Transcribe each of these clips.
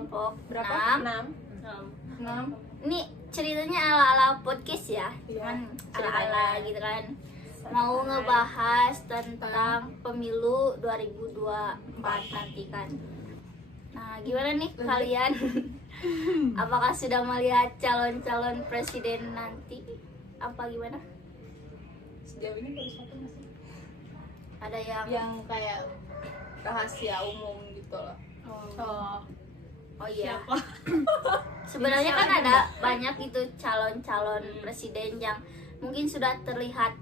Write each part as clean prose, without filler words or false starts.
kelompok Berapa? 6. 6. Ini ceritanya ala-ala podcast ya, Iya, cuman ceritanya. ala-ala gitu kan. Mau ngebahas tentang pemilu 2024 nanti kan. Nah, gimana nih kalian? Apakah sudah melihat calon-calon presiden nanti? Apa gimana? Sejauh ini baru satu masih Ada yang kayak rahasia umum gitu loh. Oh iya. Sebenarnya kan ada banyak itu calon-calon presiden yang mungkin sudah terlihat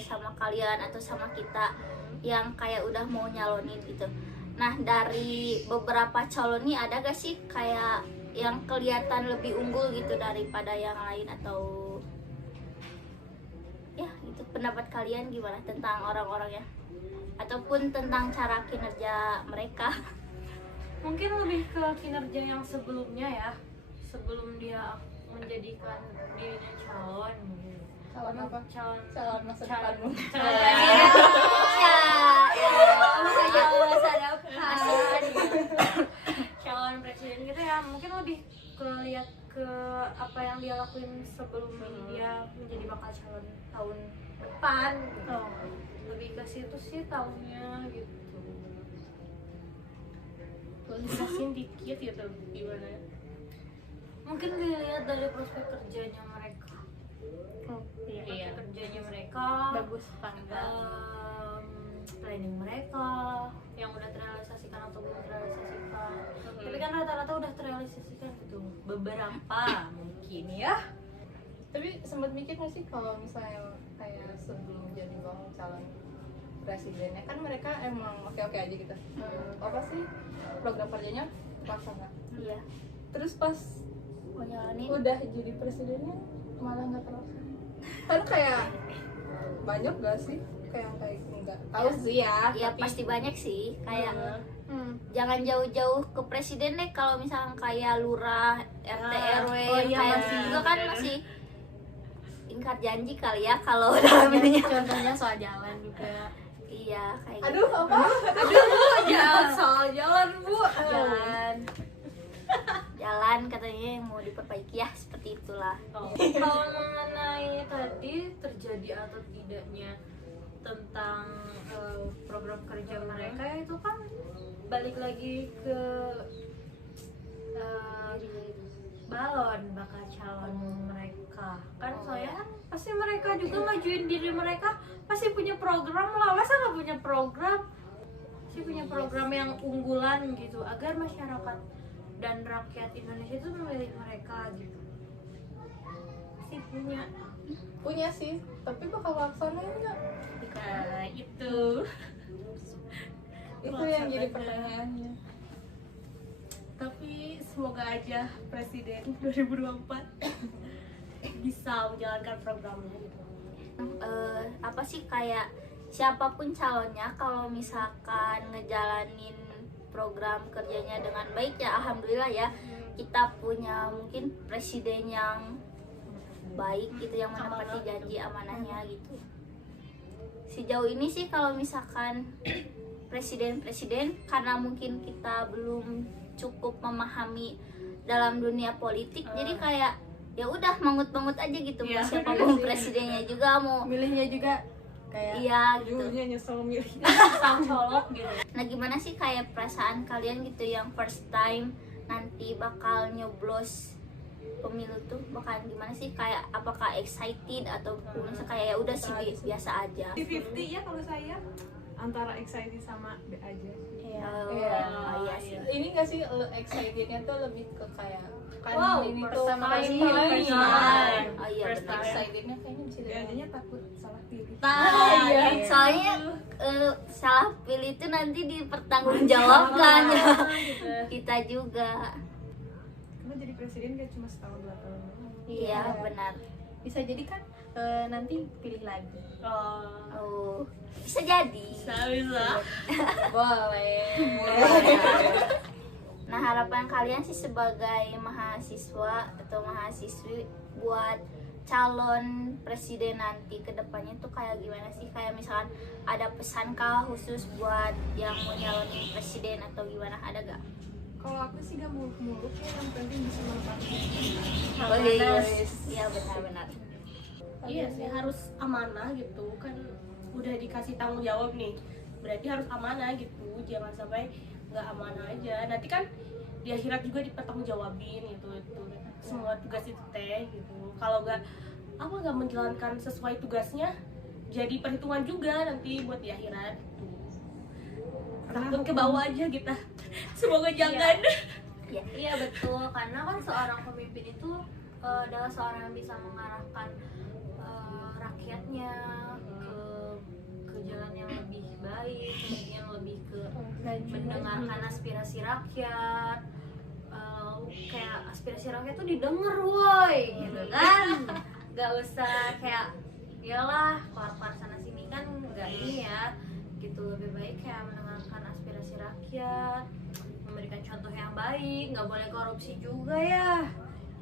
sama kalian atau sama kita yang kayak udah mau nyalonin gitu. Nah, dari beberapa calon ini ada gak sih kayak yang kelihatan lebih unggul gitu daripada yang lain, atau ya itu pendapat kalian gimana tentang orang-orangnya ataupun tentang cara kinerja mereka? Mungkin lebih ke kinerja yang sebelumnya ya, sebelum dia menjadikan dirinya calon gitu. Calon apa? Calon masa calon depanmu. calon calon presiden gitu ya. Mungkin lebih ke lihat ke apa yang dia lakuin sebelum ini dia menjadi bakal calon tahun depan gitu. Lebih ke situ sih tahunnya gitu. Jelasin dikit gitu gimana ya? Mungkin dilihat dari prospek kerjanya mereka. Iya. Kerjanya mereka Bagus tangga. planning mereka yang udah terrealisasikan atau belum terrealisasikan. Tapi kan rata-rata udah terrealisasikan gitu. Beberapa mungkin ya. Tapi sempat mikir nggak sih kalau misalnya kayak sebelum jadi bang calon presidennya kan mereka emang oke-oke aja gitu. Apa sih program kerjanya pelaksana. Iya, Terus pas mau nyalonin. udah jadi presidennya malah nggak terlaksana. Kan kayak banyak gak sih kayak nggak tahu sih ya. Ya tapi pasti banyak sih, kayak Hmm. jangan jauh-jauh ke presiden deh. Kalau misalnya kayak lurah, RT RW, oh iya, kayak masih itu kan gitu ya. masih ingkar janji kali ya kalau dalam ininya. Contohnya soal jalan juga. Iya, kayak gitu. Aduh apa? Jalan soal jalan bu. Jalan katanya yang mau diperbaiki ya, seperti itulah. Kalau mengenai tadi terjadi atau tidaknya tentang program kerja mereka itu kan balik lagi ke balon bakal calon mereka kan. Soalnya kan pasti mereka juga ngajuin diri mereka pasti punya program lah, masa nggak punya program? Pasti punya program yang unggulan gitu agar masyarakat dan rakyat Indonesia itu memilih mereka gitu. Pasti Punya sih, tapi bakal laksanain nggak? Nah, itu Itu yang jadi pertanyaannya. tapi semoga aja presiden 2024 bisa menjalankan programnya gitu. Apa sih kayak siapapun calonnya, kalau misalkan ngejalanin program kerjanya dengan baik ya alhamdulillah ya, kita punya mungkin presiden yang baik gitu, yang menepati janji amanahnya gitu. Sejauh ini sih kalau misalkan presiden-presiden, karena mungkin kita belum cukup memahami dalam dunia politik, jadi kayak ya udah mangut-mangut aja gitu. Mau siapapun presidennya juga, mau Milihnya juga kayak iya gitu. nyesel milih. Sang colok gitu. Nah, gimana sih kayak perasaan kalian gitu yang first time nanti bakal nyoblos pemilu tuh, bakal gimana sih? Kayak apakah excited atau misalnya kayak ya udah sih biasa aja? 50 ya kalau saya, antara excited sama B aja. Iya sih. Ini nggak sih excitednya tuh lebih ke kayak kan Wow, ini first tuh time. first First time. time. Oh iya First benar. time. Excitednya kayaknya bisa B jadi. aja takut salah pilih. Iya. Soalnya salah pilih itu nanti dipertanggungjawabkan ya. Kita juga. Karena jadi presiden gak cuma setahun 2 tahun. Iya benar. Bisa jadi kan nanti pilih lagi. Oh, bisa jadi. Bisa. Boleh. Nah, harapan kalian sih sebagai mahasiswa atau mahasiswi buat calon presiden nanti ke depannya tuh kayak gimana sih? Kayak misalkan ada pesan kah khusus buat yang mau nyalonin presiden atau gimana, ada gak? Kalau aku sih gak muluk-muluk ya, yang penting bisa menepati. Iya benar-benar. Iya sih, harus amanah gitu kan, udah dikasih tanggung jawab nih, berarti harus amanah gitu, jangan sampai nggak amanah aja, nanti kan di akhirat juga dipertanggungjawabin gitu itu semua tugas itu teh gitu. Kalau nggak menjalankan sesuai tugasnya, jadi perhitungan juga nanti buat di akhirat gitu. Takut ke bawah aja kita. Semoga jangan. Iya betul, karena kan seorang pemimpin itu adalah seorang yang bisa mengarahkan rakyatnya ke jalan yang lebih baik, kemudian lebih ke mendengarkan aspirasi rakyat. Kayak aspirasi rakyat tuh didengar woi gitu kan, nggak usah kayak iyalah keluar sana sini kan nggak ini ya gitu. Lebih baik kayak mendengarkan aspirasi rakyat, memberikan contoh yang baik, nggak boleh korupsi juga ya,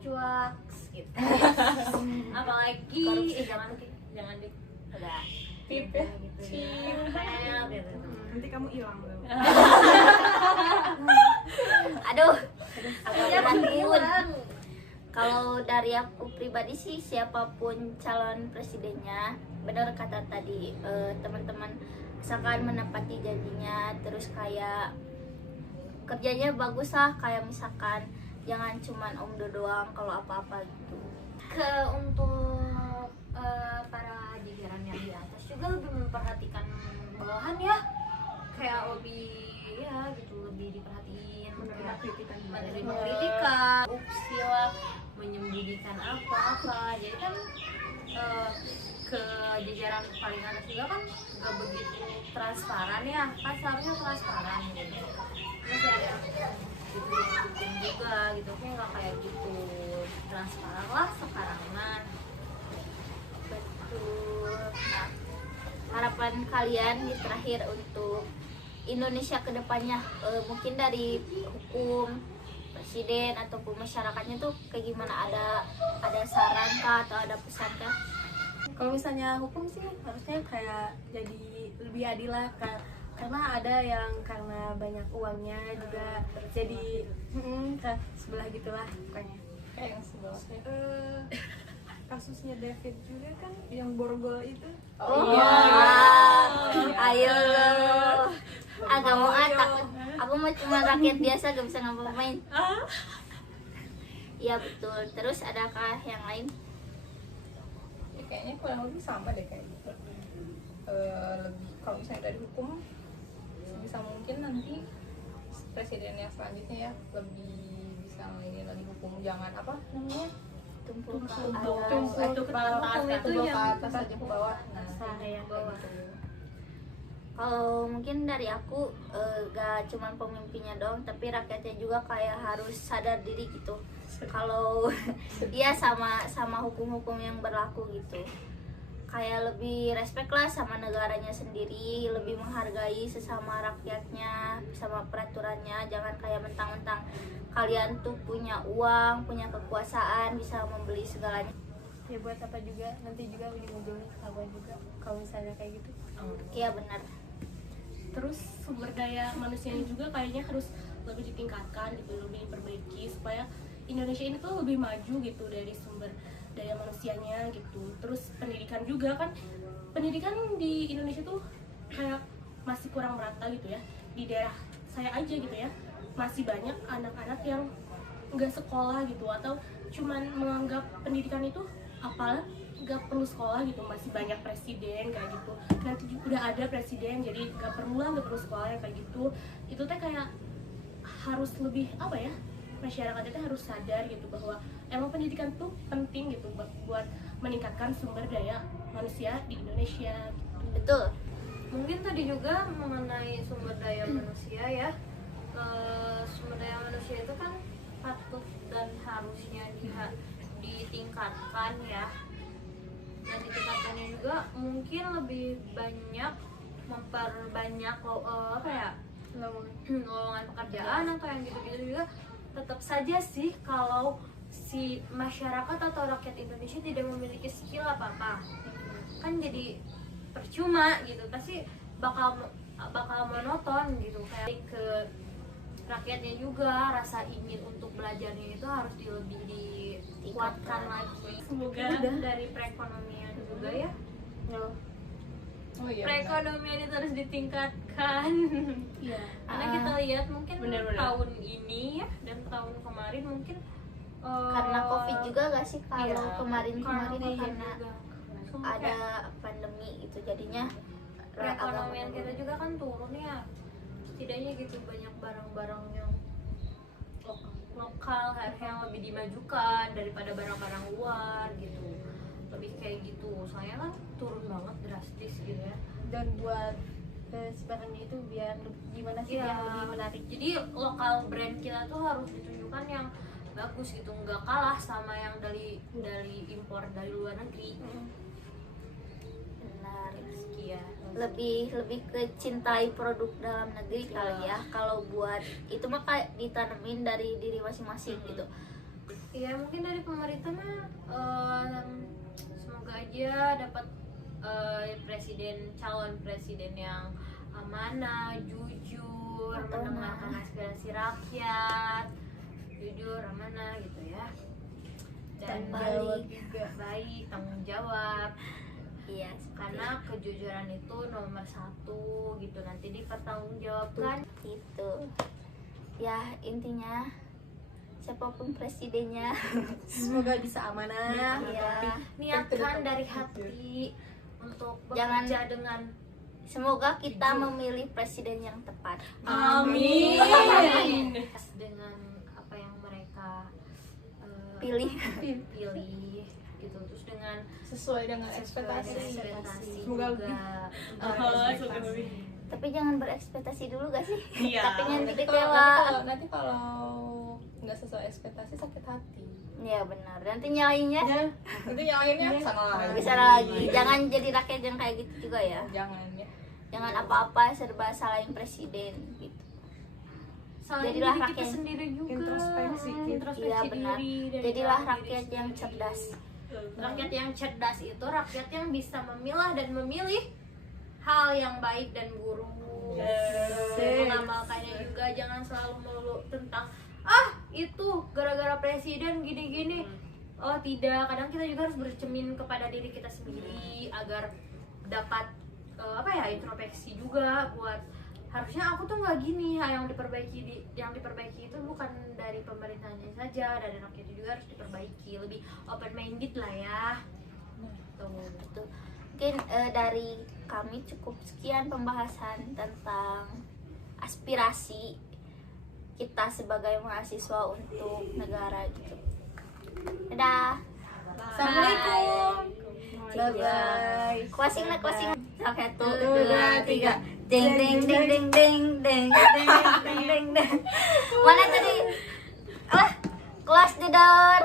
cuaks gitu. Apalagi jangan di udah Pip ya. gitu ya, gitu. Nanti kamu hilang loh. Aduh, Iya, berat. Kalau dari aku pribadi sih, siapapun calon presidennya, benar kata tadi teman-teman, misalkan menepati janjinya, terus kayak kerjanya bagus lah, kayak misalkan jangan cuman omdo doang kalau apa-apa gitu. Untuk para jajaran yang di atas juga lebih memperhatikan bawahan ya, kayak lebih ya gitu, lebih diperhatiin, Menerima kritikan juga. menerima kritikan, upsil, menyembunyikan apa-apa. Jadi kan ke jajaran paling atas juga kan gak begitu transparan ya, kan seharusnya transparan gitu. Masih ada yang gitu juga gitu, tapi nggak kayak gitu transparan lah sekarang mah. Betul. Nah, harapan kalian di terakhir untuk Indonesia ke depannya, mungkin dari hukum, presiden ataupun masyarakatnya tuh kayak gimana? Ada saran kah atau ada pesan kah? Kalau misalnya hukum sih harusnya kayak jadi lebih adil lah, karena ada yang karena banyak uangnya juga jadi ke sebelah gitulah pokoknya. Kayak yang sebelah. Kasusnya David juga kan yang borgol itu. Oh Iya. Ayo lo. Agak mau takut. Aku mau cuma rakyat biasa, gak bisa ngapa-ngapain. Iya betul. Terus adakah yang lain? Ya, kayaknya kurang lebih sama deh kayak gitu. Lebih kalau misalnya dari hukum, bisa mungkin nanti presiden yang selanjutnya ya lebih bisa ini lagi hukum, jangan apa namanya Tumpul ke Tumpul. atas. Itu ke atas, itu ke yang atas aja ke bawah. Nah, saya kayak bawah. gitu. Kalau mungkin dari aku gak cuman pemimpinnya doang, tapi rakyatnya juga kayak harus sadar diri gitu. Kalau iya sama hukum-hukum yang berlaku gitu. Kayak lebih respect lah sama negaranya sendiri, lebih menghargai sesama rakyatnya, sama peraturannya. Jangan kayak mentang-mentang kalian tuh punya uang, punya kekuasaan, bisa membeli segalanya. Ya buat apa juga, nanti juga ujung-ujungnya ketahuan juga kalau misalnya kayak gitu. Iya benar. Terus sumber daya manusianya juga kayaknya harus lebih ditingkatkan gitu, lebih diperbaiki supaya Indonesia ini tuh lebih maju gitu dari sumber daya manusianya gitu. Terus pendidikan juga kan, pendidikan di Indonesia tuh kayak masih kurang merata gitu ya. Di daerah saya aja gitu ya, masih banyak anak-anak yang nggak sekolah gitu, atau cuman menganggap pendidikan itu apalah, nggak perlu sekolah gitu. Masih banyak presiden kayak gitu, nanti udah ada presiden jadi nggak perlu sekolah kayak gitu. Itu teh kayak harus lebih apa ya, masyarakat itu harus sadar gitu bahwa emang pendidikan tuh penting gitu buat meningkatkan sumber daya manusia di Indonesia gitu. Betul. Mungkin tadi juga mengenai sumber daya manusia ya. Sumber daya manusia itu kan patut dan harusnya ditingkatkan ya. Dan ditingkatkannya juga mungkin lebih banyak memperbanyak lowongan pekerjaan atau yang gitu-gitu juga. Tetap saja sih kalau si masyarakat atau rakyat Indonesia tidak memiliki skill apa-apa, kan jadi percuma gitu, pasti bakal monoton gitu, kayak ke rakyatnya juga rasa ingin untuk belajarnya itu harus lebih dikuatkan lagi. Semoga Dari perekonomian juga ya. Oh iya. Perekonomian itu harus ditingkatkan. Iya. Karena kita lihat mungkin Benar-benar. tahun ini ya dan tahun kemarin mungkin Karena covid juga gak sih kalau iya, kemarin-kemarin iya karena juga. Semua kayak ada pandemi itu jadinya perekonomian agak kita juga kan turun ya, setidaknya gitu banyak barang-barang yang lokal harusnya yang lebih dimajukan daripada barang-barang luar gitu, lebih kayak gitu. Soalnya kan turun banget drastis gitu ya. Dan buat sebenarnya itu biar gimana sih Iya, yang lebih menarik. jadi lokal brand kita tuh harus ditunjukkan yang bagus gitu, nggak kalah sama yang dari impor dari luar negeri. benar. Iya. Lebih ke cintai produk dalam negeri kali ya. Kalau buat itu mah kayak ditanemin dari diri masing-masing gitu. Ya mungkin dari pemerintah mah semoga aja dapat calon presiden yang amanah, jujur, mendengarkan aspirasi rakyat, jujur, amanah gitu ya. Dan baik, tanggung jawab. Iya, Karena kejujuran itu nomor 1 gitu, nanti dipertanggungjawabkan. gitu. Ya intinya siapapun presidennya, Semoga bisa amanah. ya Niatkan dari hati untuk Jangan- bekerja dengan semoga kita memilih presiden yang tepat. amin dengan apa yang mereka Pilih. pilih gitu, terus dengan Sesuai dengan sesuai dengan ekspektasi. ekspektasi Semoga juga. Semoga lebih. Tapi jangan berekspektasi dulu gak sih? Iya. Takutnya nanti Nanti kecewa. nanti kalau nggak sesuai ekspektasi sakit hati. Ya benar. Nanti nyalainnya Nanti yang lainnya sama lagi. bisa lagi. Jangan jadi rakyat yang kayak gitu juga ya. Jangan ya. Jangan apa-apa serba salahin presiden gitu. Salahin Jadilah diri kita rakyat. sendiri juga, Introspeksi. introspeksi Iya benar. diri dari Jadilah dalam diri rakyat yang sendiri. cerdas. Rakyat yang cerdas itu rakyat yang bisa memilah dan memilih hal yang baik dan buruk. Dan mengamalkannya juga, jangan selalu melulu tentang itu gara-gara presiden gini-gini. Oh tidak, kadang kita juga harus bercermin kepada diri kita sendiri agar dapat introspeksi juga buat harusnya aku tuh nggak gini. Yang diperbaiki itu bukan dari pemerintahnya saja, dari rakyatnya juga harus diperbaiki, lebih open minded lah ya. Tuh. Betul. Mungkin dari kami cukup sekian pembahasan tentang aspirasi kita sebagai mahasiswa untuk negara gitu. Dadah. Assalamualaikum. Bye. Closing. Satu, dua, tiga. Ding ding ding ding ding ding ding ding ding ding. Mana tadi? Close the door.